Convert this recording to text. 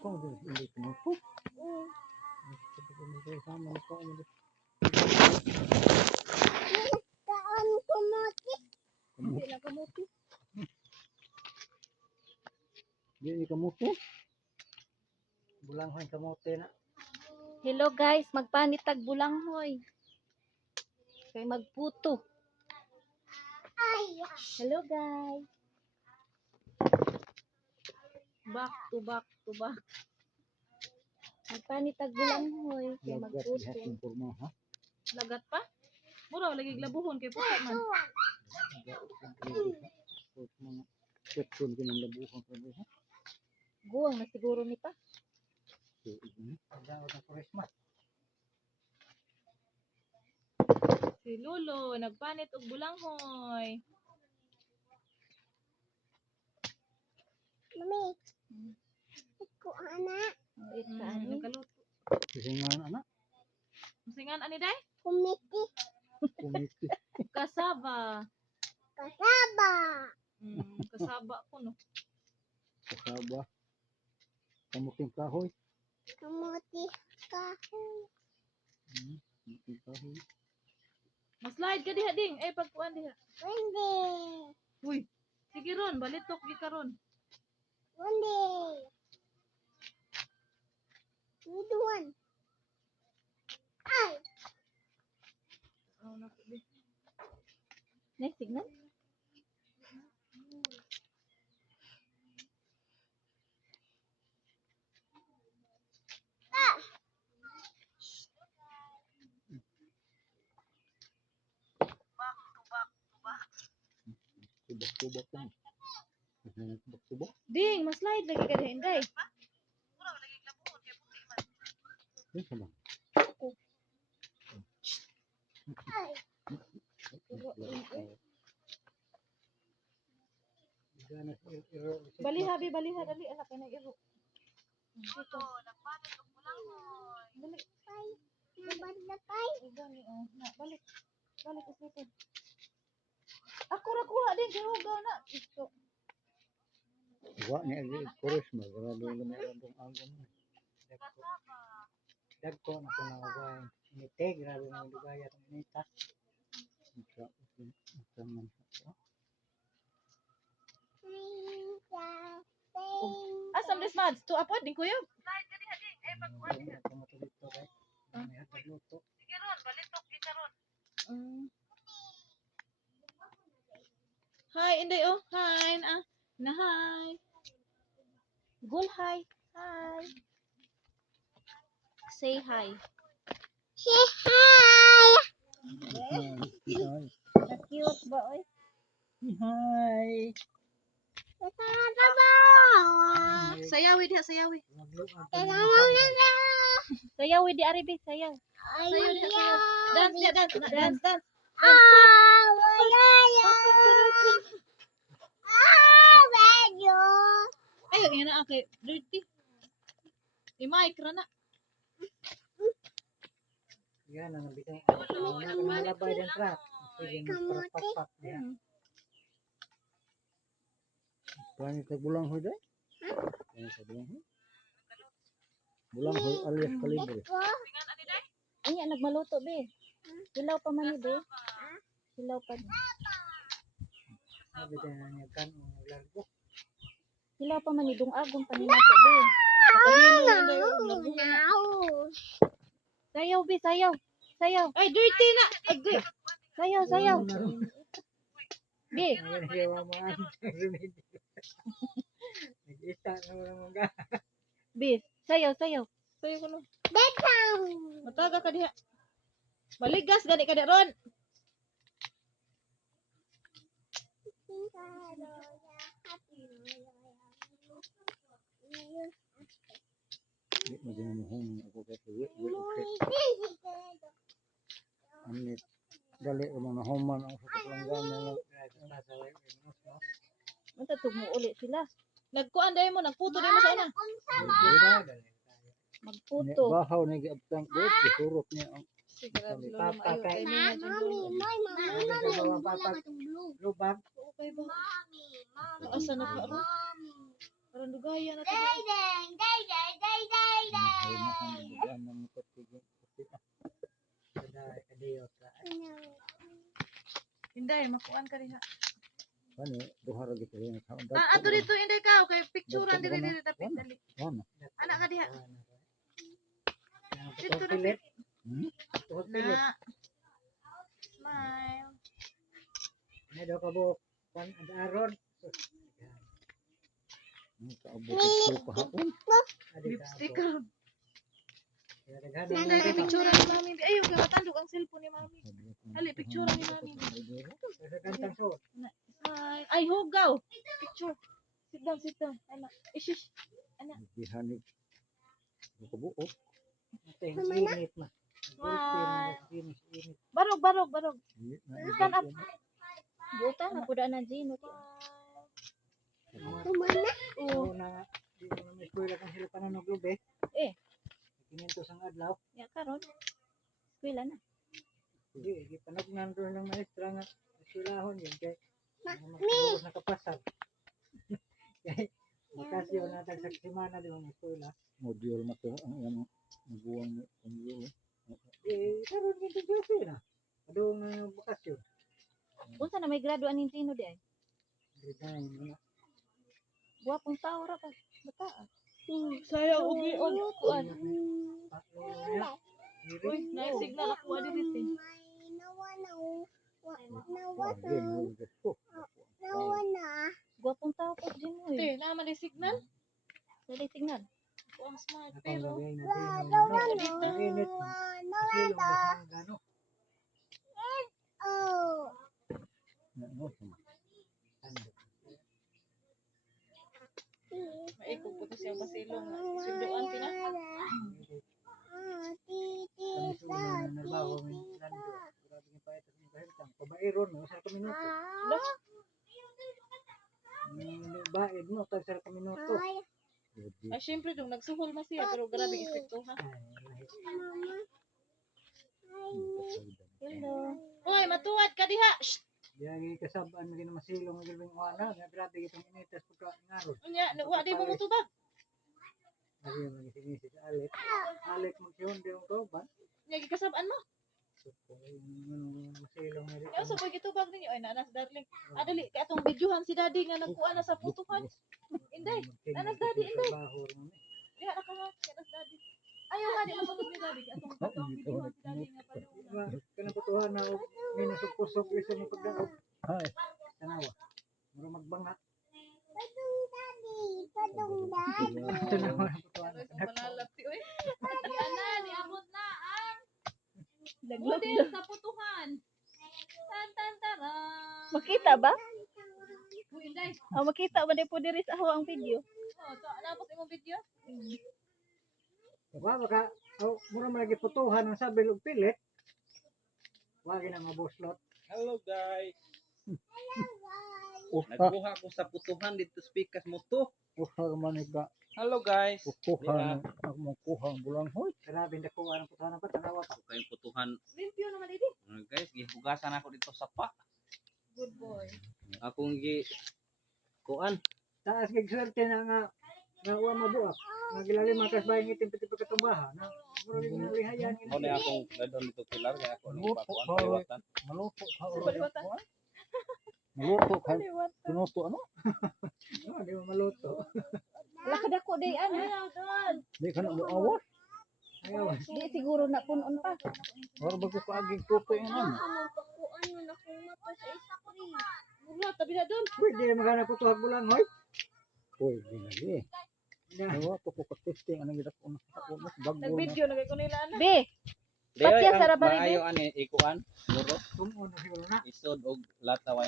Kau dah ini kenapa? Sama kau ni. Taan kamote. Hindi na kamuti. Dia kamote. Bulanghoy kamote na. Hello guys, magpanitag bulanghoy. Kay magputo. Ay. Hello guys. Back to back to back. Magpanitag bulanghoy kay Lagat magputo. diha kung porma ha. Lagat pa? Mura lagi glabuhon kay puto man. Mga ketsun kinang labuhan ka ha. Guwang na siguro ni pa. Ada orang Christmas. Si Lolo nagpanit og bulanghoy. Mami. Iko anak. Nagkaluto. Singan anak. Musingan ani day? Kumiti. Kumiti. Kasaba. Kasaba. Kasaba ko no. Kasaba. Kamuting kahoy. Kamote. Kahoy. Kamuting kahoy. Maslide ka diha ding. Pagkuan diha. Wendy. Uy. Sige ron, balitok gi karon. Wendy. Widuan. Ay. Oh, nako di. Next signal. Ah. Tubak-tubak lang. Tubak-tubak. Ding, maslide lagi ka diha inday. Yan sa lang. Ay. Baliha bi, baliha dali ala kay nag iro. Dito. Nagpanit og bulanghoy. Dali. Ay. Nabadlakay. Gani oh, na balik. Balik dito. Ako ra kuha din kay hugaw na. Ito. Wa ni agi Christmas. Wala doon meron dong agam. Dagko na ko na wala. Nite grabe na dugaya tong nita. Ito man sa. Asam this mads to apod din kuyo. Pagkuan diha. Dito kay. May hatagluto. Sige ron, balitok gi karon. Hi, Inday oh. Hi na. Na hi. Gul hi. Hi. Say hi. Say hi. Cute ba oy? Hi. Kasaba. Sayawi diha, sayawi. Kasaba. Sayawi di aribi, sayaw. Ay. Sayaw diha, sayaw. Dance diha, dance, dance, dance. Ah, wala. Ah, medyo. Ayo ina kay dirty. Imay krana. Yan ang nabitay. Wala ka malabay din tra. Sige, magpapak diha. Paano sa bulanghoy day? Paano sa bulanghoy? Bulanghoy alias kalibre. Anya nagmaluto be. Hilaw pa man ni be. Hilaw pa. Sabi din na niya kan ang largo. Hilaw pa man ni dong agong paninasa be. Kapahilo na dayo. Sayaw be, sayaw. Sayaw. Ay dirty na. Agay. Sayaw, sayaw. Be. Ang hiyawa man. Nag-isa na mo mga. Be, sayaw, sayaw. Sayaw ko no. Betang. Mataga ka diha. Maligas gani ka ron. Di mo din mo hong ako kasi Amit dali mo na homan ang sa kaplanggan na nasa Unta tugmo uli sila. Nagkuan dayon mo, nagputo din mo sa una. Magputo. bahaw na giabtang ko isurot niya ang Sigurado lolo maayo kay ni na jud lolo. lubab. Okay ba? Mommy, Asa na ka ron? Parang dugaya na to. Dang, dang, dang, Inday, makuan ka diha. Ano, duha ra gid rin ka. Ato dito Inday ka, kay picturean diri tapit dali. Ano? Anak ka diha. Dito Ito na pilit. Hmm? Ito pilit. na. Smile. May daw ka buhok. Aron. Ang kaabot ko kahapon. Lipstick ka. Daghan Inday, kay picturean ni mami. Ayaw, kay matandog ang cellphone ni mami. Dali, picturean ni mami. Gantang suot. Smile. Ay, hugaw. Picture. Sit down, sit down. Anak. Ishish. Gihanig. Ko buok. Ito yung init ma. Smile. Init. Barog. Stand up. Buta na puda na Gino. Kumana. Oo na nga. Di mo na may eskwela kang sila pananog lube. Eh. Kininto sang adlaw. Ya karon. Eskwela na. Di panagnan doon ng maestra nga. Eskwelahon yun. Kaya magsigurus na kapasal. Kaya makasyon natin sa simana di mo eskwela. Module na to ang iyang maguwang module. Karon ginto Josie na. Adong bakasyon. Unsa na may graduan ni Gino di ay? Design mo na. Buwapong tao ra pa. Bata. Sayang ugi on kuan. Uy, na signal ako diri te. Buwapong tao po Gino eh. Te, na man signal? Dali signal. Ako ang smart pero Init. Silong na gano. maikog po to siya basilong. Sunduan tina. Kami suna na narbaho may lando. Grabe nga pa ito ng kahintang. Pabairon mo, sa minuto. Baid mo, tag sa minuto. Ay syempre dong nagsuhol man siya pero grabe ispekto ha. Hello. Hoy, matuwad ka diha. Shh. Yagi kasabaan mo gina masilong ng gilbing wana. Nga grabe itong initas pagka ngaron. Unya, wa di mo mutubag. Lagi mo gisinisi sa alit. Alit mo siyon di yung kauban. Nya gikasabaan mo. Masilong na Nya sa boy gitubag ninyo ay nanas darling. Adali kay atong videohan si daddy nga nagkuan na sa putuhan. Inday, nanas daddy, inday. Diha na ka ha, nanas daddy. Ayaw nga di masulod ni daddy kay atong videohan si daddy nga paluwa. Kanang putuhan na may nasupusok liso mo pagdaog. Ay, Tanawa. Muro magbanga. Padungdad. Tanawa ng putuhan. Ano sa malalapti oy. Yan na, niabot na ang model sa putuhan. Tan taran. Makita ba? Uy, Inday. Oh, makita ba po diri sa ako ang video? Oh, tapos imong video. Wa baka mura man lagi putuhan ang sabi og pilit. Wa gina mabuslot. Hello guys. uha, Nagbuha ko sa putuhan dito sa Pikas Moto. uha man ka. Hello guys. Kuha ang mga kuha ang bulang hoy. Grabe na ko ang putuhan pa tanawa pa. Ito kayong putuhan. Limpyo naman idi. Guys, gihugasan ako dito sa pa. Good boy. Akong kuan. Taas kay swerte na nga wa mabuak. Nga gilalim makas bayang itim piti pagkatumbaha na mura gina lihayan Mo na akong dadon dito pilar kaya ako ni Luto pakuan ka, kaliwatan. maluto ka. Paliwatan. Maluto ka. Tinuto ano? No, di mo maluto. Wala ka dako day ano. Ayaw doon. Di ka na muawas. Ayaw. Di siguro na punon pa. Wala ba ko kaaging tuto yung ano? Mura tabi na doon. Pwede magana putuhag bulang hoy. Uy, ginagi. Na. Nawa ko ko testing anong gidak ko na mas bago na. Nag-video na kay ko nila na. Be, Di ay Patya ang sa rabari, maayo ani ikuan. Muro Kung ano siguro na. isod og lataw